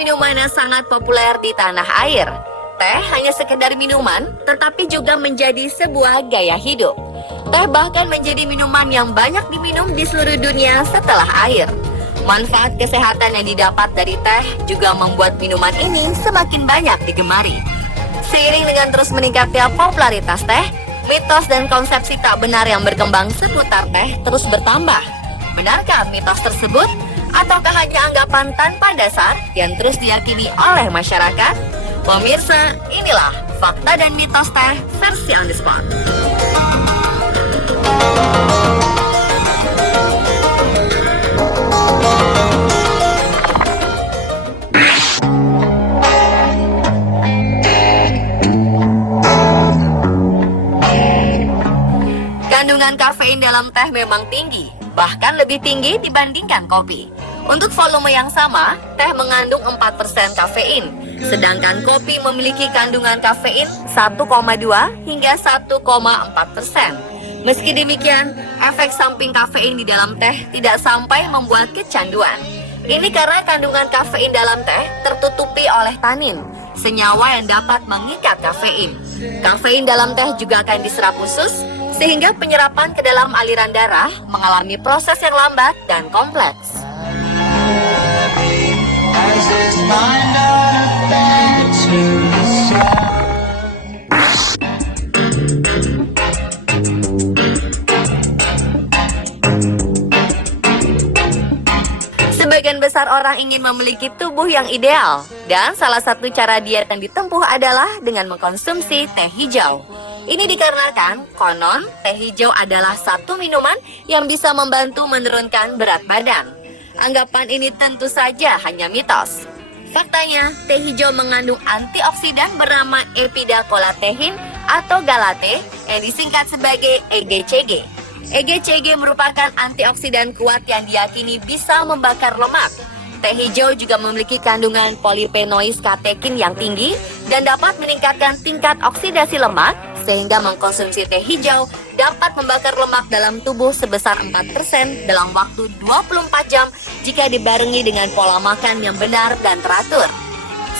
minuman yang sangat populer di tanah air. Teh hanya sekedar minuman, tetapi juga menjadi sebuah gaya hidup. Teh bahkan menjadi minuman yang banyak diminum di seluruh dunia setelah air. Manfaat kesehatan yang didapat dari teh juga membuat minuman ini semakin banyak digemari. Seiring dengan terus meningkatnya popularitas teh, mitos dan konsepsi tak benar yang berkembang seputar teh terus bertambah. Benarkah mitos tersebut? Ataukah hanya anggapan tanpa dasar yang terus diyakini oleh masyarakat? Pemirsa, inilah fakta dan mitos teh versi on the spot. Kandungan kafein dalam teh memang tinggi, bahkan lebih tinggi dibandingkan kopi. Untuk volume yang sama, teh mengandung 4% kafein, sedangkan kopi memiliki kandungan kafein 1,2 hingga 1,4%. Meski demikian, efek samping kafein di dalam teh tidak sampai membuat kecanduan. Ini karena kandungan kafein dalam teh tertutupi oleh tanin, senyawa yang dapat mengikat kafein. Kafein dalam teh juga akan diserap usus, sehingga penyerapan ke dalam aliran darah mengalami proses yang lambat dan kompleks. Sebagian besar orang ingin memiliki tubuh yang ideal, dan salah satu cara diet yang ditempuh adalah dengan mengkonsumsi teh hijau. Ini dikarenakan konon teh hijau adalah satu minuman yang bisa membantu menurunkan berat badan. Anggapan ini tentu saja hanya mitos. Faktanya, teh hijau mengandung antioksidan bernama epidacolatein atau galate yang disingkat sebagai EGCG. EGCG merupakan antioksidan kuat yang diyakini bisa membakar lemak. Teh hijau juga memiliki kandungan polyphenols katekin yang tinggi dan dapat meningkatkan tingkat oksidasi lemak, sehingga mengkonsumsi teh hijau dapat membakar lemak dalam tubuh sebesar 4% dalam waktu 24 jam jika dibarengi dengan pola makan yang benar dan teratur.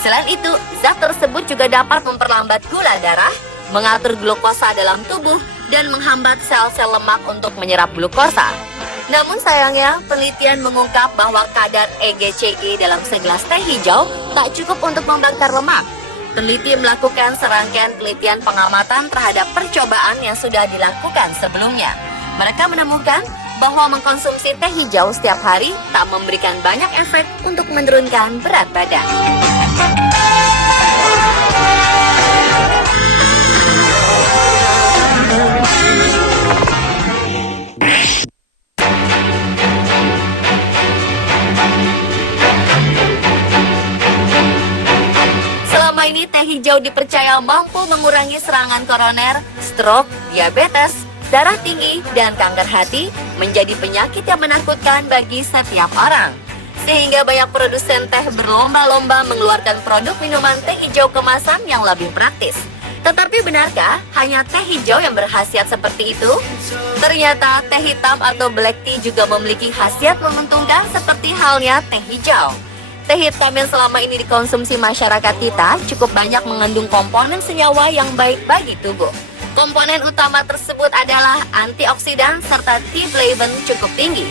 Selain itu, zat tersebut juga dapat memperlambat gula darah, mengatur glukosa dalam tubuh, dan menghambat sel-sel lemak untuk menyerap glukosa. Namun sayangnya, penelitian mengungkap bahwa kadar EGCG dalam segelas teh hijau tak cukup untuk membakar lemak. Peneliti melakukan serangkaian penelitian pengamatan terhadap percobaan yang sudah dilakukan sebelumnya. Mereka menemukan bahwa mengkonsumsi teh hijau setiap hari tak memberikan banyak efek untuk menurunkan berat badan. Ini teh hijau dipercaya mampu mengurangi serangan koroner, stroke, diabetes, darah tinggi, dan kanker hati menjadi penyakit yang menakutkan bagi setiap orang. Sehingga banyak produsen teh berlomba-lomba mengeluarkan produk minuman teh hijau kemasan yang lebih praktis. Tetapi benarkah hanya teh hijau yang berkhasiat seperti itu? Ternyata teh hitam atau black tea juga memiliki khasiat menguntungkan seperti halnya teh hijau. Teh hitam yang selama ini dikonsumsi masyarakat kita cukup banyak mengandung komponen senyawa yang baik bagi tubuh. Komponen utama tersebut adalah antioksidan serta T-flavin cukup tinggi.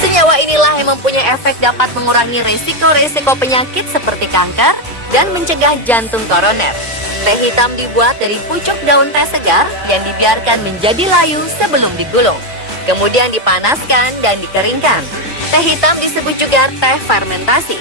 Senyawa inilah yang mempunyai efek dapat mengurangi resiko-resiko penyakit seperti kanker dan mencegah jantung koroner. Teh hitam dibuat dari pucuk daun teh segar yang dibiarkan menjadi layu sebelum digulung, kemudian dipanaskan dan dikeringkan. Teh hitam disebut juga teh fermentasi.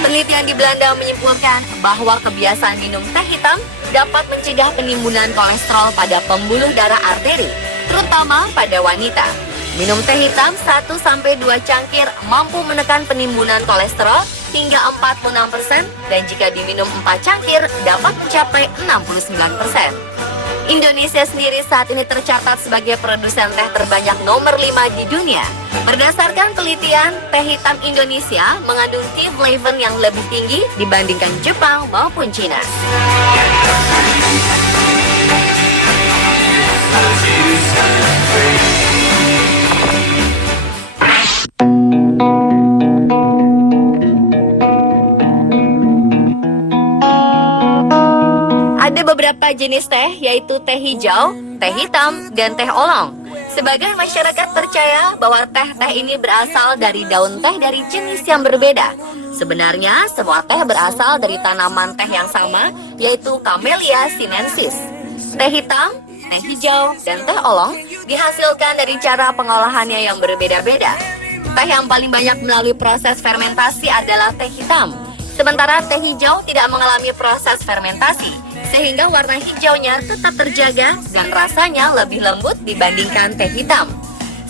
Penelitian di Belanda menyimpulkan bahwa kebiasaan minum teh hitam dapat mencegah penimbunan kolesterol pada pembuluh darah arteri, terutama pada wanita. Minum teh hitam 1-2 cangkir mampu menekan penimbunan kolesterol hingga 46%, dan jika diminum 4 cangkir dapat mencapai 69%. Indonesia sendiri saat ini tercatat sebagai produsen teh terbanyak nomor 5 di dunia. Berdasarkan penelitian, teh hitam Indonesia mengandung T-flavin yang lebih tinggi dibandingkan Jepang maupun Cina. jenis teh, yaitu teh hijau, teh hitam, dan teh oolong. Sebagian masyarakat percaya bahwa teh-teh ini berasal dari daun teh dari jenis yang berbeda. Sebenarnya, semua teh berasal dari tanaman teh yang sama, yaitu Camellia sinensis. Teh hitam, teh hijau, dan teh oolong dihasilkan dari cara pengolahannya yang berbeda-beda. Teh yang paling banyak melalui proses fermentasi adalah teh hitam. Sementara teh hijau tidak mengalami proses fermentasi, sehingga warna hijaunya tetap terjaga dan rasanya lebih lembut dibandingkan teh hitam.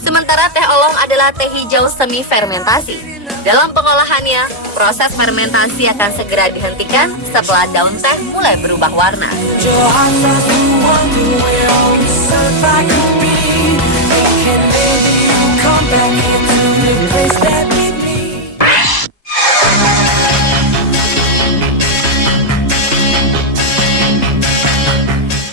Sementara teh oolong adalah teh hijau semi fermentasi. Dalam pengolahannya, proses fermentasi akan segera dihentikan setelah daun teh mulai berubah warna.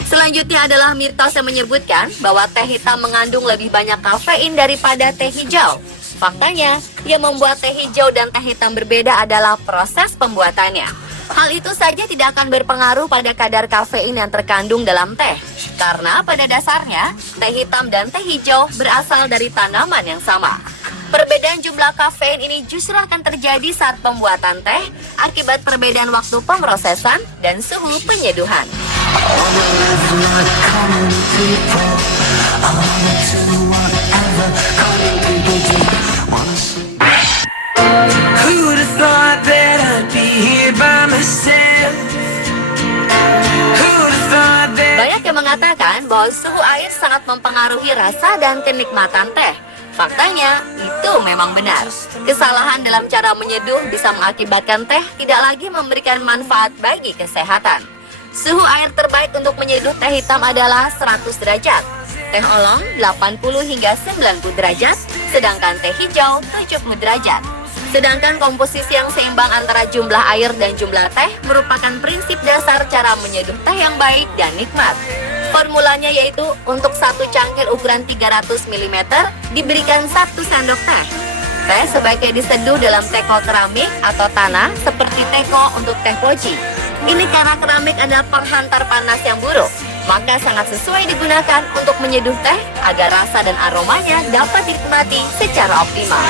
Selanjutnya adalah mitos yang menyebutkan bahwa teh hitam mengandung lebih banyak kafein daripada teh hijau. Faktanya, yang membuat teh hijau dan teh hitam berbeda adalah proses pembuatannya. Hal itu saja tidak akan berpengaruh pada kadar kafein yang terkandung dalam teh. Karena pada dasarnya, teh hitam dan teh hijau berasal dari tanaman yang sama. Perbedaan jumlah kafein ini justru akan terjadi saat pembuatan teh akibat perbedaan waktu pemrosesan dan suhu penyeduhan. Banyak yang mengatakan bahwa suhu air sangat mempengaruhi rasa dan kenikmatan teh. Faktanya, itu memang benar. Kesalahan dalam cara menyeduh bisa mengakibatkan teh tidak lagi memberikan manfaat bagi kesehatan. Suhu air terbaik untuk menyeduh teh hitam adalah 100 derajat. Teh oolong 80 hingga 90 derajat, sedangkan teh hijau 70 derajat. Sedangkan komposisi yang seimbang antara jumlah air dan jumlah teh merupakan prinsip dasar cara menyeduh teh yang baik dan nikmat. Formulanya yaitu untuk satu cangkir ukuran 300 ml diberikan 1 sendok teh. Teh sebaiknya diseduh dalam teko keramik atau tanah seperti teko untuk teh poci. Ini karena keramik adalah penghantar panas yang buruk, maka sangat sesuai digunakan untuk menyeduh teh agar rasa dan aromanya dapat dinikmati secara optimal.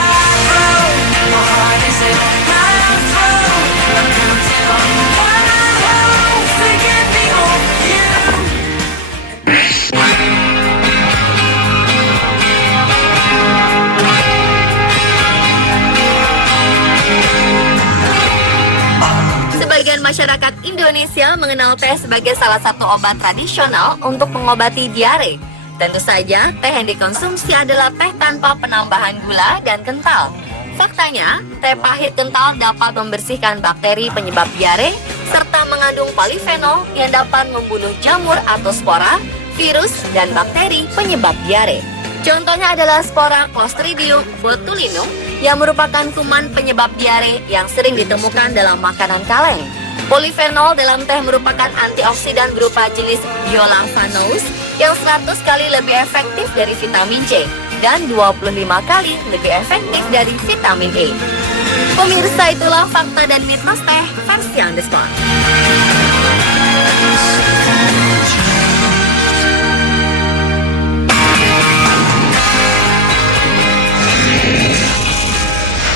Sebagian masyarakat Indonesia mengenal teh sebagai salah satu obat tradisional untuk mengobati diare. Tentu saja, teh yang dikonsumsi adalah teh tanpa penambahan gula dan kental. Faktanya, teh pahit kental dapat membersihkan bakteri penyebab diare, serta mengandung polifenol yang dapat membunuh jamur atau spora, virus, dan bakteri penyebab diare. Contohnya adalah spora Clostridium botulinum yang merupakan kuman penyebab diare yang sering ditemukan dalam makanan kaleng. Polifenol dalam teh merupakan antioksidan berupa jenis bioflavonoid yang 100 kali lebih efektif dari vitamin C dan 25 kali lebih efektif dari vitamin E. Pemirsa, itulah fakta dan mitos teh versi on the spot.